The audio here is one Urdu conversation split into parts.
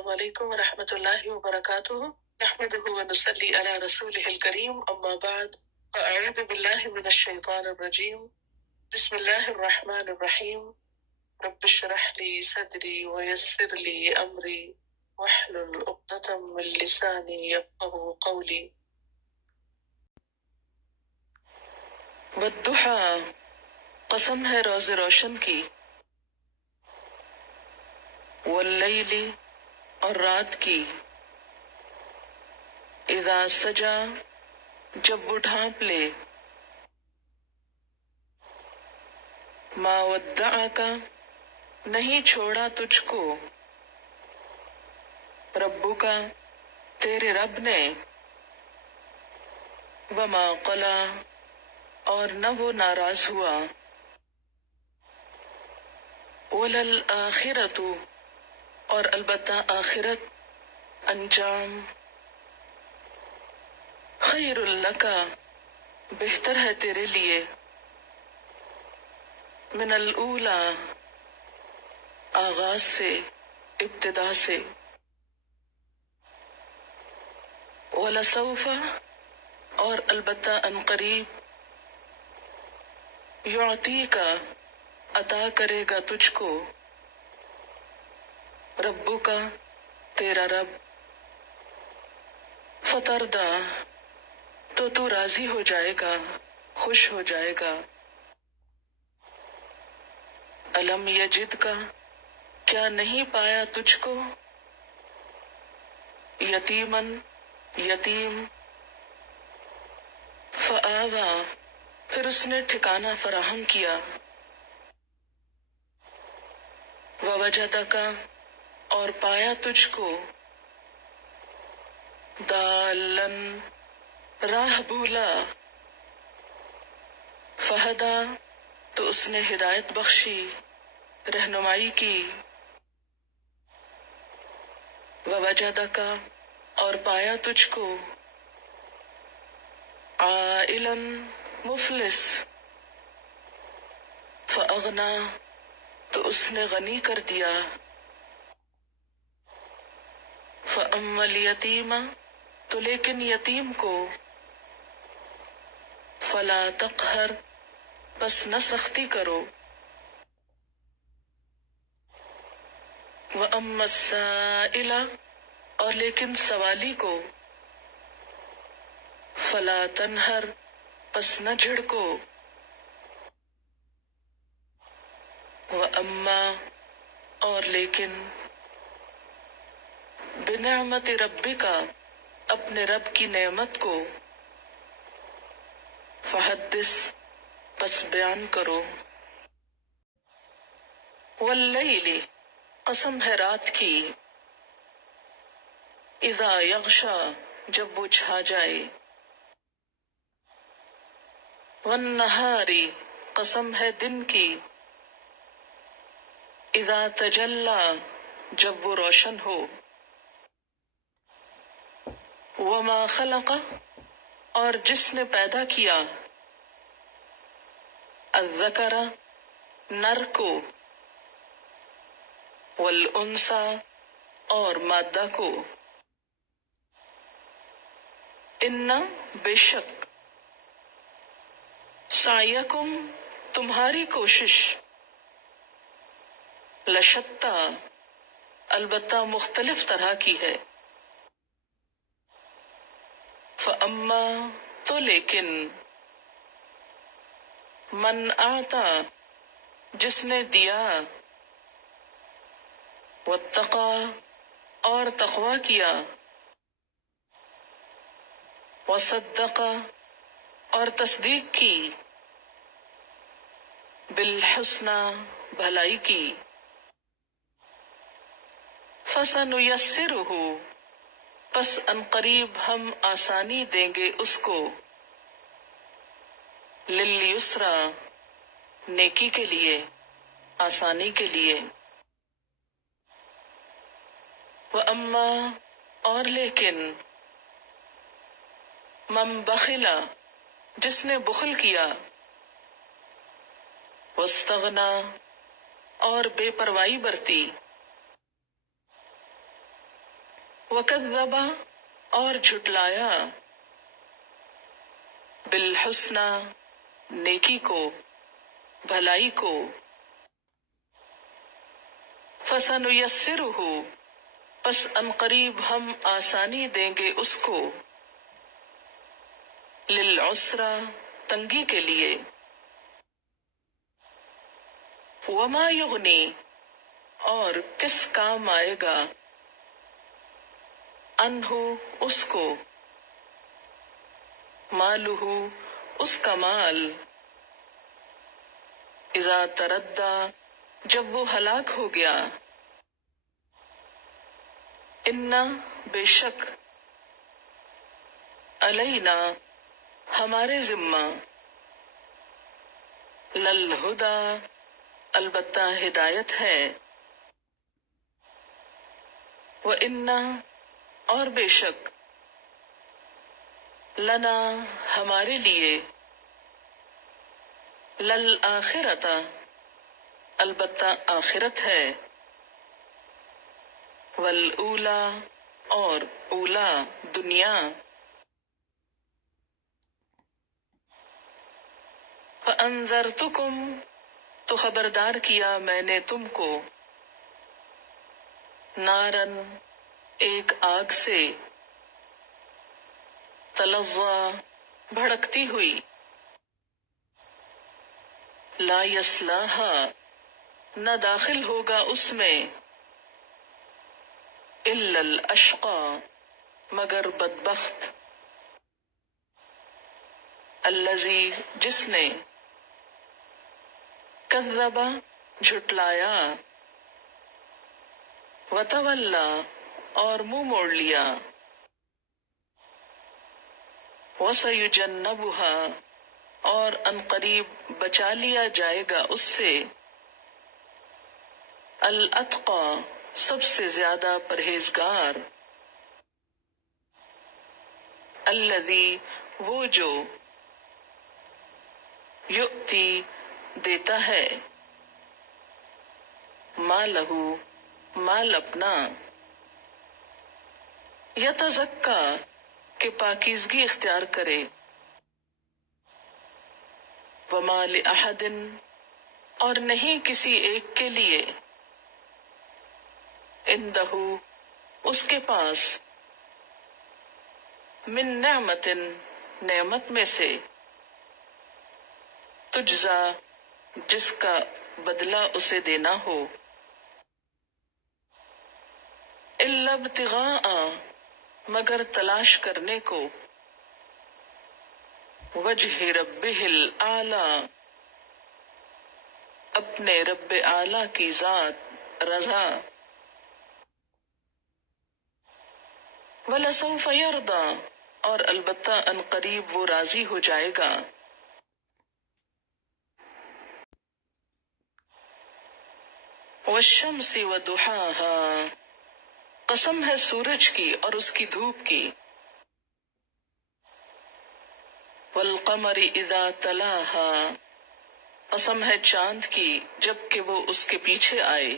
السلام علیکم ورحمۃ اللہ وبرکاتہ نحمده ونصلي على رسوله الكريم اما بعد فاعوذ باللہ من الشیطان الرجیم بسم اللہ الرحمن الرحیم رب اشرح لي صدری ويسر لي امری واحلل عقدۃ من لسانی یفقهوا قولی والضحی قسم ہے روز روشن کی، واللیل اور رات کی، اذا سجا جب وہ ڈھانپ لے، ما ودعک نہیں چھوڑا تجھ کو، ربک تیرے رب نے، وما قلی اور نہ وہ ناراض ہوا، وللآخرۃ اور البتہ آخرت، انجام، خیر لک بہتر ہے تیرے لیے، من الاولی آغاز سے، ابتدا سے، ولسوف اور البتہ ان قریب، یعطیک عطا کرے گا تجھ کو، ربک تیرا رب، فتردا تو تو راضی ہو جائے گا، خوش ہو جائے گا، الم یجد کا کیا نہیں پایا تجھ کو، یتیمن یتیم، فآویٰ پھر اس نے ٹھکانہ فراہم کیا، ووجدک اور پایا تجھ کو، دالن راہ بھولا، فہدا تو اس نے ہدایت بخشی، رہنمائی کی، ووجدک اور پایا تجھ کو، عائلا مفلس، فاغنا تو اس نے غنی کر دیا، فاما الیتیم تو لیکن یتیم کو، فلا تقہر بس نہ سختی کرو، واما السائل اور لیکن سوالی کو، فلا تنہر پس نہ جھڑکو، واما اور لیکن بنعمت ربک اپنے رب کی نعمت کو، فحدث پس بیان کرو، واللیل قسم ہے رات کی، اذا یغشا جب وہ چھا جائے، والنہار قسم ہے دن کی، اذا تجلی جب وہ روشن ہو، وما خلق اور جس نے پیدا کیا، الذکر نر کو، والانثی اور مادہ کو، ان بے شک، سعیکم تمہاری کوشش، لشتی البتہ مختلف طرح کی ہے، فاما تو لیکن، من اعطی جس نے دیا، واتقی اور تقوی کیا، وصدق اور تصدیق کی، بالحسنی بھلائی کی، فسنیسرہ پس ان قریب ہم آسانی دیں گے اس کو، للیسری نیکی کے لیے، آسانی کے لیے، واما اور لیکن، من بخل جس نے بخل کیا، واستغنی اور بے پروائی برتی، وکذب اور جھٹلایا، بالحسنی نیکی کو، بھلائی کو، فسنیسرہ پس عنقریب ہم آسانی دیں گے اس کو، للعسرى تنگی کے لیے، وما یغنی اور کس کام آئے گا، عنہ اس کو، مالہ اس کا مال، اذا تردی جب وہ ہلاک ہو گیا، انا بے شک، علینا ہمارے ذمہ، للہدی البتہ ہدایت ہے، وَإِنَّا اور بے شک، لنا ہمارے لیے، للآخرۃ البتہ آخرت ہے، والأولی اور اولا دنیا، فأنذرتکم تو خبردار کیا میں نے تم کو، نارن ایک آگ سے، تلظی بھڑکتی ہوئی، لا یصلاھا نہ داخل ہوگا اس میں، الا الاشقی مگر بدبخت، الذی جس نے، کذب جھٹلایا، وتولی اور منہ موڑ لیا، وسیجنبھا اور عنقریب بچا لیا جائے گا اس سے، الاتقی سب سے زیادہ پرہیزگار، الذی وہ جو، یؤتی دیتا ہے، مالہ مال اپنا، یتزکی کہ پاکیزگی اختیار کرے، وما لأحد اور نہیں کسی ایک کے لیے، عندہ اس کے پاس، من نعمت نعمت میں سے، تجزا جس کا بدلہ اسے دینا ہو، الا ابتغاء مگر تلاش کرنے کو، وجہ ربہ الاعلی اپنے رب اعلی کی ذات رضا، وَلَسَوْفَ يَرْضَىٰ اور البتہ ان قریب وہ راضی ہو جائے گا، وَالشَّمْسِ وَضُحَاهَا قسم ہے سورج کی اور اس کی دھوپ کی، وَالْقَمَرِ إِذَا تَلَاهَا قسم ہے چاند کی جب کہ وہ اس کے پیچھے آئے،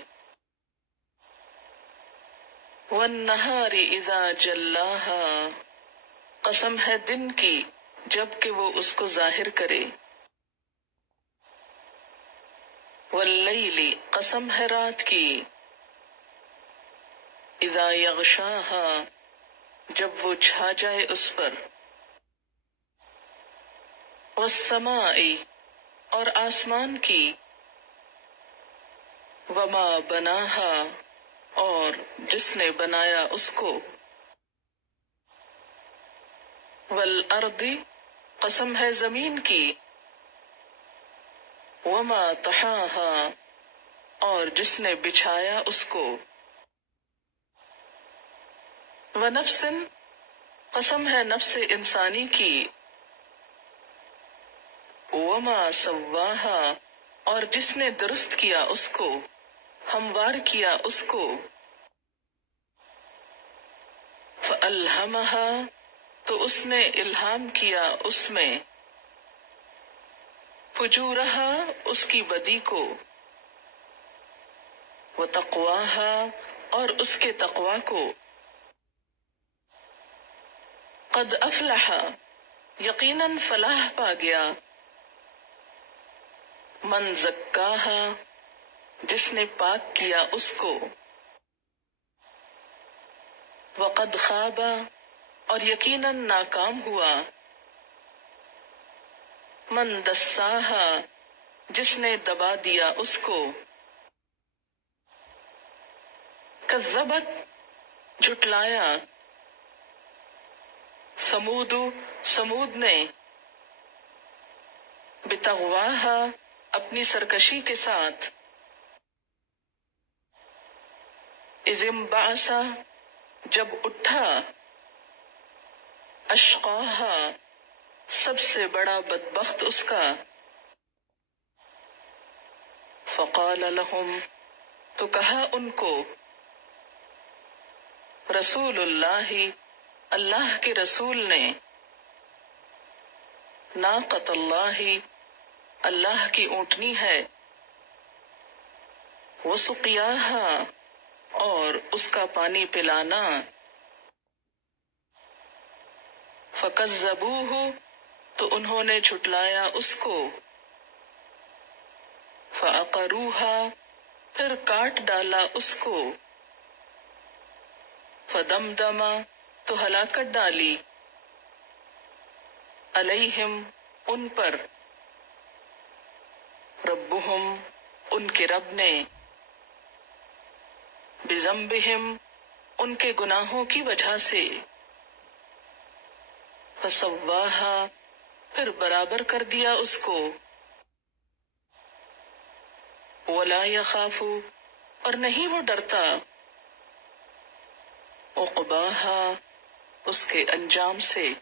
وَالنَّهَارِ إِذَا جَلَّاهَا قسم ہے دن کی جب کہ وہ اس کو ظاہر کرے، وَاللَّيْلِ قسم ہے رات کی، إِذَا يَغْشَاهَا جب وہ چھا جائے اس پر، وَالسَّمَاءِ اور آسمان کی، وَمَا بَنَاهَا اور جس نے بنایا اس کو، وَالْأَرْضِ قسم ہے زمین کی، وَمَا طَحَاهَا اور جس نے بچھایا اس کو، وَنَفْسٍ قسم ہے نفس انسانی کی، وَمَا سَوَّاهَا اور جس نے درست کیا اس کو، ہموار کیا اس کو، فَأَلْهَمَهَا تو اس نے الہام کیا اس میں، فُجُورَهَا اس کی بدی کو، وَتَقْوَاهَا اور اس کے تقوی کو، قد افلح، یقیناً فلاح پا گیا، من زکاہا، جس نے پاک کیا اس کو، وقد خواب، اور یقیناً ناکام ہوا، من دساہا، جس نے دبا دیا اس کو، کذبت، جھٹلایا، سمود، سمود نے، بتغواہا، اپنی سرکشی کے ساتھ، اذ انبعث، جب اٹھا، اشقاہا، سب سے بڑا بدبخت اس کا، فقال لهم، تو کہا ان کو، رسول اللہ، اللہ کے رسول نے، ناقۃ اللہ، اللہ کی اونٹنی ہے، وسقیاہا، اور اس کا پانی پلانا، فکذبوہ، تو انہوں نے جھٹلایا اس کو، فعقروہا، پھر کاٹ ڈالا اس کو، فدمدم، تو ہلاکت ڈالی، علیہم، ان پر، ربہم، ان کے رب نے، بذنبہم، ان کے گناہوں کی وجہ سے، فسواہا، پھر برابر کر دیا اس کو، ولا یخاف، اور نہیں وہ ڈرتا، عقباہا، اس کے انجام سے۔